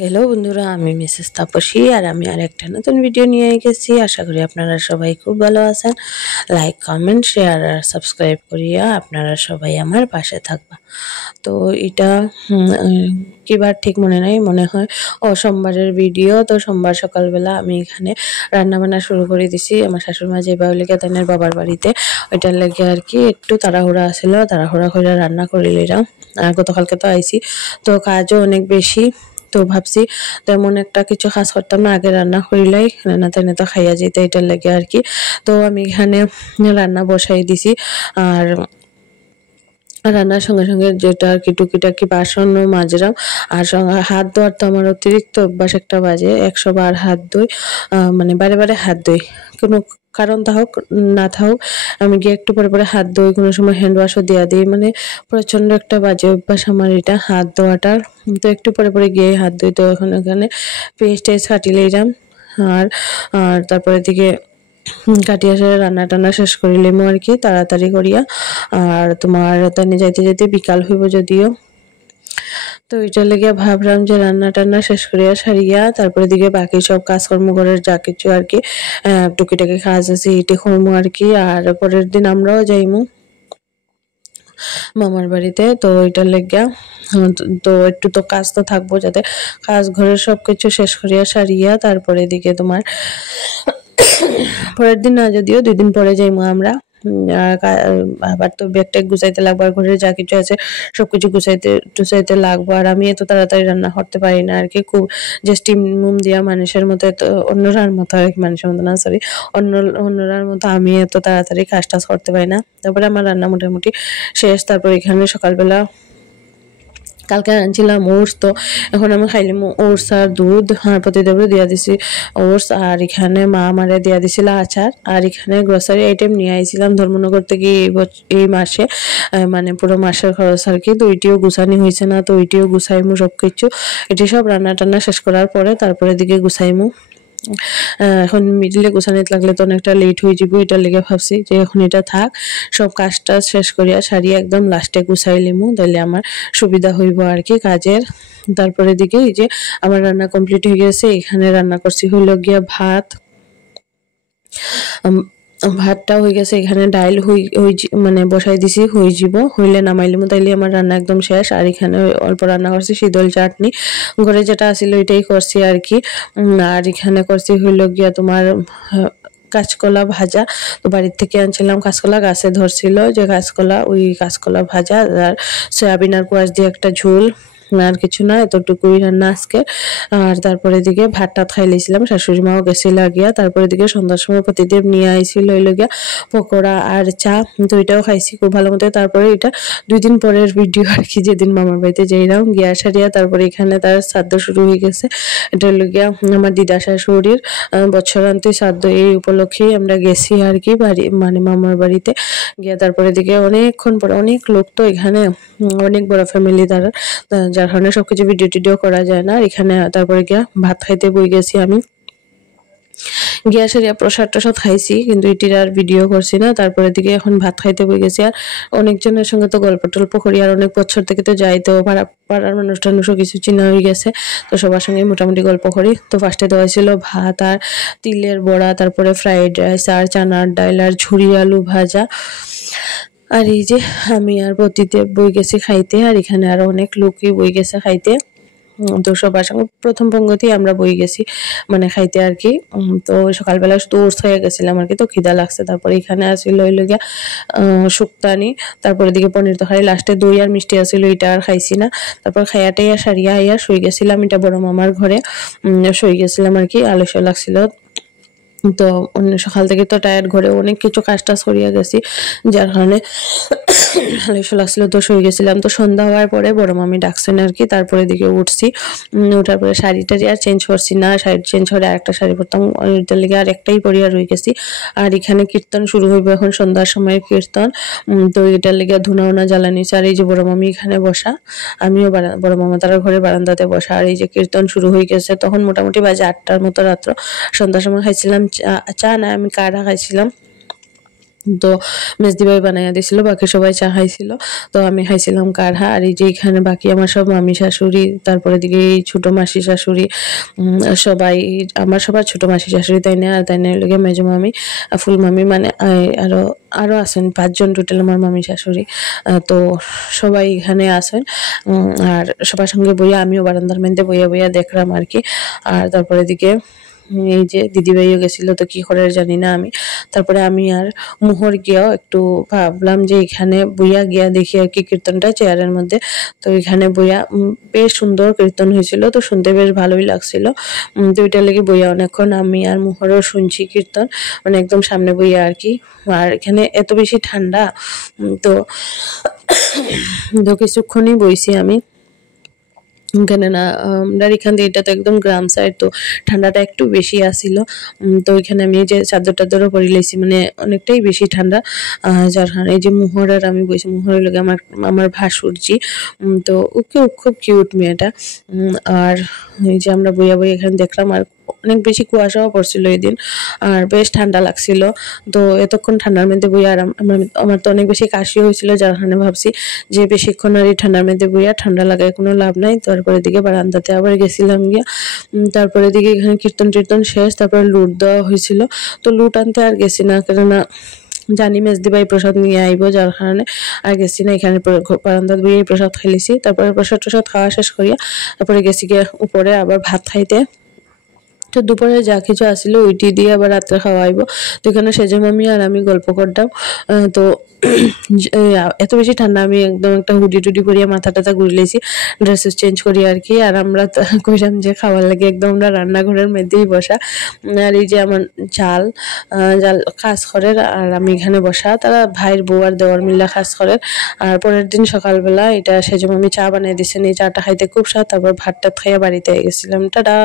Hello বন্ধুরা, আমি Mrs Tapasi আর আমি আরেকটা নতুন ভিডিও নিয়ে গেছি। আশা করি আপনারা সবাই খুব ভালো আছেন। লাইক, কমেন্ট, শেয়ার আর সাবস্ক্রাইব করিয়া আপনারা সবাই আমার পাশে থাকবা। তো এটা কিবার ঠিক মনে নাই, মনে হয় সোমবারের ভিডিও। তো সোমবার সকালবেলা আমি এখানে রান্না বান্না শুরু করে দিছি। আমার শাশুড়িমা যে বাউলিকা তাদের বাবার বাড়িতে, ওইটার লেগে আর কি একটু তাড়াহুড়া আসছিল, তাড়াহুড়া করে রান্না করে নিলাম। আর গতকালকে তো আইছি, তো কাজও অনেক বেশি। তো ভাবছি তেমন একটা কিছু খাস করতাম না, আগে রান্না করিলাই রান্না তেনে তো খাইয়া যেতে, এটার লেগে আর কি। তো আমি এখানে রান্না বসাই দিছি। আর রান্নার সঙ্গে সঙ্গে যেটা আর কি টুকিটাকি বাসন মাজরাম। আর সঙ্গে হাত ধোয়ার তো আমার অতিরিক্ত অভ্যাস একটা বাজে, 100 বার হাত ধুই, মানে বারে বারে হাত ধুই। কোনো কারণ থাকুক না থাকুক, আমি গিয়ে একটু পরে পরে হাত ধুই, কোনো সময় হ্যান্ড ওয়াশও দিয়া দিই। মানে প্রচন্ড একটা বাজে অভ্যাস আমার এটা, হাত ধোয়াটার। তো একটু পরে পরে গিয়ে হাত ধুই। তো এখানে পেস্ট টেস্ট কাটিয়ে নিলাম। আর আর তারপরে দিকে কাটিয়া সেরে রান্না টান্না শেষ করিলাম আর কি তাড়াতাড়ি করিয়া। আর তোমার তানে যাইতে যাইতে বিকাল হইব যদিও। তো এটার লেগে ভাবলাম যে রান্না টান্না শেষ করিয়া সারিয়া তারপরে দিকে বাকি সব কাজকর্ম করার যা কিছু আর কি টুকিটাকি কাজ আছে এটি করবো আর কি। আর পরের দিন আমরাও যাইমু মামার বাড়িতে। তো ওইটার লেগিয়া তো একটু তো কাজ তো থাকবো, যাতে কাজ ঘরের সবকিছু শেষ করিয়া সারিয়া তারপরে দিকে তোমার পরের দিন না, যদিও 2 দিন পরে যাইমু আমরা। আবার তো ব্যাগ ট্যাগ গুছাইতে লাগবো, আর ঘরে যা কিছু আছে সবকিছু গুছাইতে লাগবো। আর আমি এত তাড়াতাড়ি রান্না করতে পারি না আর কি, খুব যে স্টিম মুম দিয়া মানুষের মতো, এত অন্যরার মতো আর কি, মানুষের মতো না সরি, অন্যরার মতো আমি এত তাড়াতাড়ি কাজ টাজ করতে পারি না। তারপরে আমার রান্না মোটামুটি শেষ। তারপর এখানে সকালবেলা কালকে আনছিলাম ওটস, তো এখন আমি খাইলাম ওটস আর দুধ। আর প্রতিদেবরে দিয়া দিছি ওটস। আর এখানে মা আমারে দিয়া দিছিল আচার। আর এখানে গ্রোসারি আইটেম নিয়ে আইছিলাম ধর্মনগর থেকে এই মাসে, মানে পুরো মাসের খরচ আর কি। তো ওইটিও গুছানি হয়েছে না, তো ওইটিও গুছাইমু সব কিছু। এটি সব রান্না টান্না শেষ করার পরে তারপরে দিকে গুছাইমু। এখন মিডিলে গোছানিতে লাগলে তো অনেকটা লেট হয়ে যাবো, এটার লেগে ভাবছি যে এখন এটা থাক, সব কাজটা শেষ করিয়া সারিয়া একদম লাস্টে গুছাই লিমু, তাহলে আমার সুবিধা হইব আর কি কাজের। তারপরে দিকে এই যে আমার রান্না কমপ্লিট হয়ে গেছে। এখানে রান্না করছি হইল গিয়া ভাত, ভাতটা হয়ে গেছে। এখানে ডাইল মানে বসাই দিছি, হয়ে যাব, হইলে নামাইলিমু, তাইলে আমার রান্না একদম শেষ। আর এখানে অল্প রান্না করছি শীতল চাটনি, ঘরে যেটা আছিল ওইটাই করছি আর কি। আর এখানে করছি হইল গিয়া তোমার কাঁচকলা ভাজা। তো বাড়ির থেকে আনছিলাম কাঁচকলা, গাছে ধরছিল যে কাঁচকলা, ওই কাঁচকলা ভাজা আর সয়াবিন আর কোয়াশ দিয়ে একটা ঝোল। আর কিছু না, এতটুকুই রান্না আজকে। আর তারপরে দিকে ভাত টাত খাই লিছিলাম, শাশুড়ি মাও গেছিল গিয়া। তারপরে দিকে সন্ধ্যার সময় প্রতিদেব নিয়ে আইছিল হইল গিয়া পকোড়া আর চা, তো এটাও খাইছি খুব ভালো মতো। তারপরে এটা 2 দিন পরের ভিডিও আর কি, যেদিন মামার বাড়িতে যাইলাম গিয়া সারিয়া তারপরে এখানে তার শ্রাদ্ধ শুরু হয়ে গেছে। এটা হইল গিয়া আমার দিদা শাশুড়ির বৎসরান্তি শ্রাদ্ধ, এই উপলক্ষেই আমরা গেছি আর কি বাড়ি, মানে মামার বাড়িতে গিয়া। তারপরে দিকে অনেকক্ষণ পরে, অনেক লোক তো এখানে, অনেক বড় ফ্যামিলি তারা, যার কারণে সবকিছু ভিডিও টিডিও করা যায় না। এখানে তারপরে গিয়া ভাত খাইতে বই গেছি আমি, গিয়া সেরিয়া প্রসাদ টসাদ খাইছি, কিন্তু এটির আর ভিডিও করছি না। তারপরে দিকে এখন ভাত খাইতে বই গেছি। আর অনেকজনের সঙ্গে তো গল্প টল্প করি, আর অনেক বছর থেকে তো যাই, তো পাড়ার মানুষ টানুষও কিছু চিনা হয়ে গেছে, তো সবার সঙ্গে মোটামুটি গল্প করি। তো ফার্স্টে দেওয়া ছিল ভাত আর তিলের বড়া, তারপরে ফ্রাইড রাইস আর চানার ডাল আর ঝুরি আলু ভাজা। আর এই যে আমি আর প্রতিদেব বই গেছি খাইতে, আর এখানে আরো অনেক লোকই বই গেছে খাইতে। তো সবার সঙ্গে প্রথম পঙ্গতেই আমরা বই গেছি মানে খাইতে আর কি। তো সকালবেলা শুধু ওটস হয়ে গেছিলাম আর কি, তো খিদা লাগছে। তারপরে এখানে আসছিল হইল গিয়া শুক্তানি, তারপরে দিকে পনির তরকারি, লাস্টে দই আর মিষ্টি আসছিল, এটা আর খাইছি না। তারপর খাইয়াটাইয়া সারিয়া আইয়া শুই গেছিলাম, এটা বড় মামার ঘরে শুই গেছিলাম আর কি, আলস্য লাগছিল। তো অন্য সকাল থেকে তো টায়ার্ড, ঘরে অনেক কিছু কাজ টাজ করিয়া গেছি, যার কারণে আলস্য লাগছিল, তো শুয়ে গেছিলাম। তো সন্ধ্যা হওয়ার পরে বড় মামি ডাকছেন আর কি, তারপরে দিকে উঠছি। ওঠার পরে শাড়ি টাড়ি আর চেঞ্জ করছি না, শাড়ি চেঞ্জ করে আরেকটা শাড়ি পরতাম, ওইটার লেগে আর একটাই পরিয়া রয়ে গেছি। আর এখানে কীর্তন শুরু হইব এখন, সন্ধ্যার সময় কীর্তন। তো এটার লেগে ধুনা উনা জ্বালানিছে। আর এই যে বড় মামি এখানে বসা, আমিও বড় মামা তারা ঘরে বারান্দাতে বসা। আর এই যে কীর্তন শুরু হয়ে গেছে, তখন মোটামুটি বাজে 8টার মতো রাত্র। সন্ধ্যার সময় খাইছিলাম চা না, আমি কাঢ়া খাইছিলাম। তো মেজদি ভাই বানাইয়া দিছিল, বাকি সবাই চা খাইছিল। তো আমি খাইছিলাম কাঢ়া। আর এই যে এখানে বাকি আমার সব মামি শাশুড়ি, তারপরে দিকে এই ছোট মাসি শাশুড়ি, সবাই আমার সবার ছোট মাসি শাশুড়ি, তাই না, আর তাই না লগে মেজো মামি, ফুল মামি, মানে আরো আরো আছেন 5 জন টোটাল আমার মামি শাশুড়ি। তো সবাই এখানে আছেন। আর সবার সঙ্গে বইয়া আমিও বারান্দার মধ্যে বইয়া বইয়া দেখলাম আর কি। আর তারপরে দিকে এই যে দিদিভাইও গেছিল, তো কি করে জানি না আমি। তারপরে আমি আর মুহর গিয়াও একটু ভাবলাম যে এখানে বইয়া গিয়া দেখি আর কি কীর্তনটা চেয়ারের মধ্যে। তো এখানে বইয়া বেশ সুন্দর কীর্তন হয়েছিল, তো শুনতে বেশ ভালোই লাগছিল। তো ওইটার লেগে বইয়া অনেকক্ষণ আমি আর মুহরও শুনছি কীর্তন, মানে একদম সামনে বইয়া আর কি। আর এখানে এত বেশি ঠান্ডা, তো তো কিছুক্ষণই বইছি আমি। কেননা আমরা এখান থেকে, এটা তো একদম গ্রাম সাইড, তো ঠান্ডাটা একটু বেশি আসিল। তো ওইখানে আমি যে চাদর টাদরও পরে লাইছি, মানে অনেকটাই বেশি ঠান্ডা। যার কারণে এই যে মুহরের আমি বইছি, মুহরের লোক আমার ভাসুরজি। তো ওকে খুব কিউট মেয়েটা। আর এই যে আমরা বইয়া বই এখানে দেখলাম, আর অনেক বেশি কুয়াশাও পড়ছিল এই দিন, আর বেশ ঠান্ডা লাগছিল। তো এতক্ষণ ঠান্ডার মধ্যে বইয়া, আর আমার তো অনেক বেশি কাশি হয়েছিল, যার কারণে ভাবছি যে বেশিক্ষণ আর এই ঠান্ডার মধ্যে বইয়া ঠান্ডা লাগায় কোনো লাভ নাই। তারপরে দিকে বারান্দাতে আবার গেছিলাম গিয়া। তারপরে দিকে এখানে কীর্তন টীর্তন শেষ, তারপরে লুট দেওয়া হয়েছিল। তো লুট আনতে আর গেছি না, কেননা জানি মেজদি ভাই প্রসাদ নিয়ে আইব, যার কারণে আর গেছি না। এখানে বারান্দাত বইয়ে প্রসাদ খাইলিছি। তারপরে প্রসাদ খাওয়া শেষ করিয়া তারপরে গেছি গিয়ে উপরে আবার ভাত খাইতে। তো দুপুরে যা কিছু আসিল ওইটি দিয়ে আবার রাত্রে খাওয়াইব। তো এখানে সেজে মামি আর আমি গল্প করতাম। তো এত বেশি ঠান্ডা, আমি একদম একটা হুডি টুডি পরিয়া মাথা টাথা ঘুরিয়েছি, ড্রেস চেঞ্জ করি আর কি। আর আমরা কইলাম যে খাওয়ার লাগে একদম আমরা রান্নাঘরের মধ্যেই বসা। আর এই যে আমার জাল কাজ করে, আর আমি এখানে বসা, তারা ভাইয়ের বউ আর দেওয়ার মিল্লা কাজ করে। আর পরের দিন সকালবেলা এটা সেজে মামি চা বানিয়ে দিচ্ছেন, এই চাটা খাইতে খুব স্বাদ। তারপর ভাত টাত খাইয়া বাড়িতে গেছিলাম। টাটা।